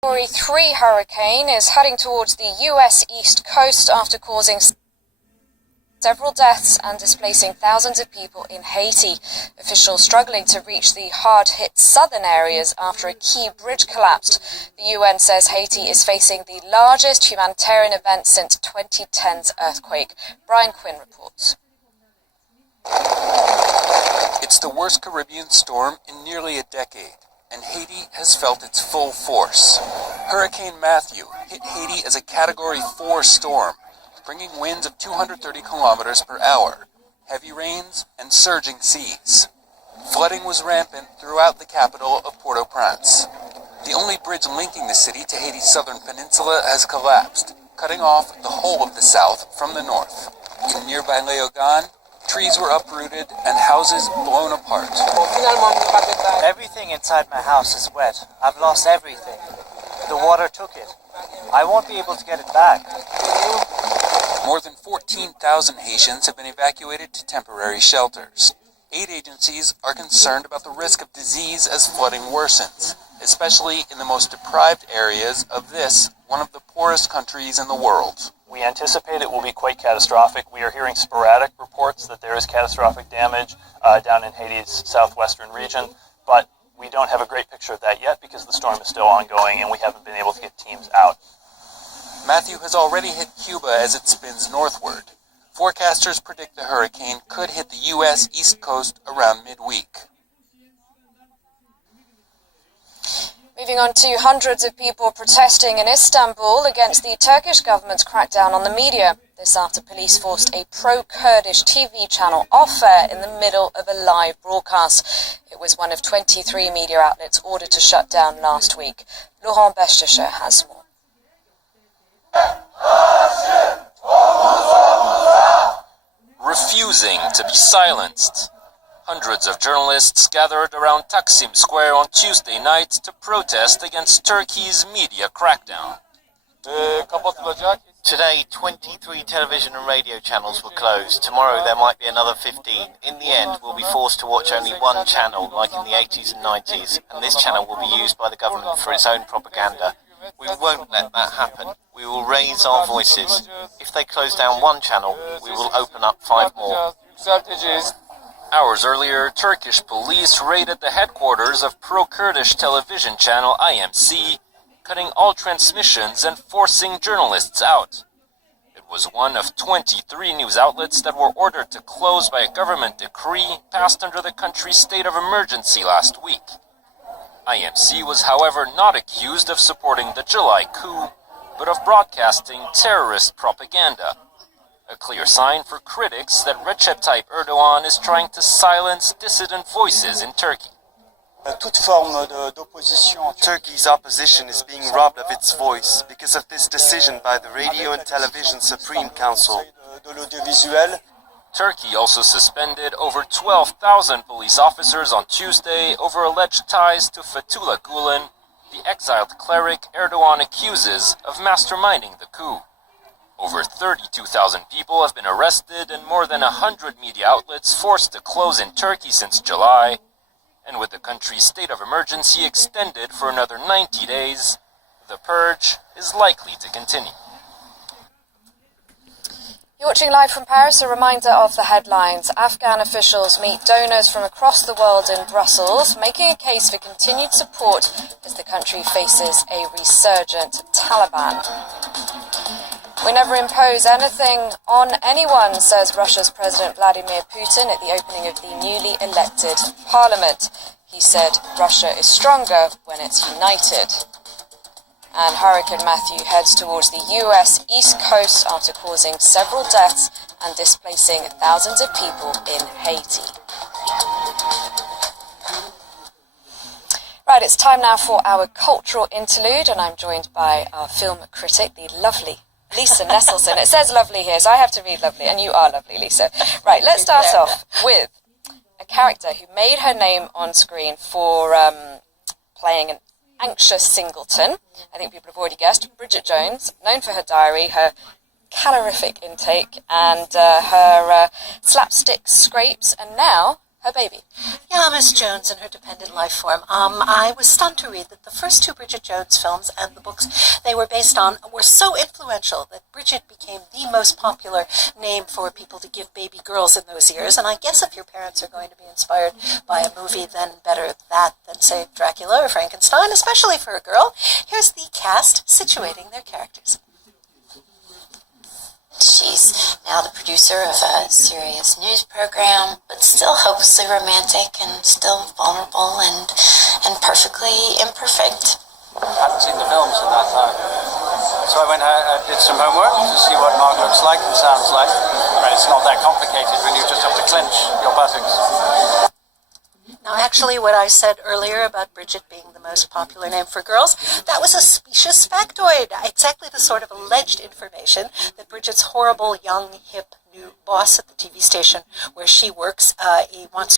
Category 3 hurricane is heading towards the US East Coast after causing several deaths and displacing thousands of people in Haiti. Officials struggling to reach the hard-hit southern areas after a key bridge collapsed. The UN says Haiti is facing the largest humanitarian event since 2010's earthquake. Brian Quinn reports. It's the worst Caribbean storm in nearly a decade, and Haiti has felt its full force. Hurricane Matthew hit Haiti as a Category 4 storm, bringing winds of 230 kilometers per hour, heavy rains, and surging seas. Flooding was rampant throughout the capital of Port-au-Prince. The only bridge linking the city to Haiti's southern peninsula has collapsed, cutting off the whole of the south from the north. In nearby Léogâne, trees were uprooted and houses blown apart. Everything inside my house is wet. I've lost everything. The water took it. I won't be able to get it back. More than 14,000 Haitians have been evacuated to temporary shelters. Aid agencies are concerned about the risk of disease as flooding worsens, especially in the most deprived areas of this, one of the poorest countries in the world. We anticipate it will be quite catastrophic. We are hearing sporadic reports that there is catastrophic damage down in Haiti's southwestern region, but we don't have a great picture of that yet because the storm is still ongoing and we haven't been able to get teams out. Matthew has already hit Cuba as it spins northward. Forecasters predict the hurricane could hit the U.S. East Coast around midweek. Moving on to hundreds of people protesting in Istanbul against the Turkish government's crackdown on the media. This after police forced a pro-Kurdish TV channel off air in the middle of a live broadcast. It was one of 23 media outlets ordered to shut down last week. Laurent Bestescher has more. Refusing to be silenced. Hundreds of journalists gathered around Taksim Square on Tuesday night to protest against Turkey's media crackdown. Today, 23 television and radio channels were closed. Tomorrow there might be another 15. In the end, we'll be forced to watch only one channel, like in the 80s and 90s, and this channel will be used by the government for its own propaganda. We won't let that happen. We will raise our voices. If they close down one channel, we will open up 5 more. Hours earlier, Turkish police raided the headquarters of pro-Kurdish television channel IMC, cutting all transmissions and forcing journalists out. It was one of 23 news outlets that were ordered to close by a government decree passed under the country's state of emergency last week. IMC was, however, not accused of supporting the July coup, but of broadcasting terrorist propaganda. A clear sign for critics that Recep Tayyip Erdogan is trying to silence dissident voices in Turkey. Turkey's opposition is being robbed of its voice because of this decision by the Radio and Television Supreme Council. Turkey also suspended over 12,000 police officers on Tuesday over alleged ties to Fethullah Gulen, the exiled cleric Erdogan accuses of masterminding the coup. Over 32,000 people have been arrested and more than 100 media outlets forced to close in Turkey since July. And with the country's state of emergency extended for another 90 days, the purge is likely to continue. You're watching live from Paris. A reminder of the headlines. Afghan officials meet donors from across the world in Brussels, making a case for continued support as the country faces a resurgent Taliban. We never impose anything on anyone, says Russia's President Vladimir Putin at the opening of the newly elected parliament. He said Russia is stronger when it's united. And Hurricane Matthew heads towards the US East Coast after causing several deaths and displacing thousands of people in Haiti. Right, it's time now for our cultural interlude, and I'm joined by our film critic, the lovely Lisa Nesselson. It says lovely here, so I have to read lovely, and you are lovely, Lisa. Right, let's start off with a character who made her name on screen for playing an anxious singleton. I think people have already guessed. Bridget Jones, known for her diary, her calorific intake, and her slapstick scrapes, and now her baby. Yeah, Miss Jones and her dependent life form. I was stunned to read that the first two Bridget Jones films and the books they were based on were so influential that Bridget became the most popular name for people to give baby girls in those years. And I guess if your parents are going to be inspired by a movie, then better that than, say, Dracula or Frankenstein, especially for a girl. Here's the cast situating their characters. She's now the producer of a serious news program, but still hopelessly romantic and still vulnerable and perfectly imperfect. I hadn't seen the films at that time. So I did some homework to see what Mark looks like and sounds like. But it's not that complicated when you just have to clench your buttocks. Now, actually, what I said earlier about Bridget being the most popular name for girls, that was a specious factoid. Exactly the sort of alleged information that Bridget's horrible, young, hip, new boss at the TV station where she works, he wants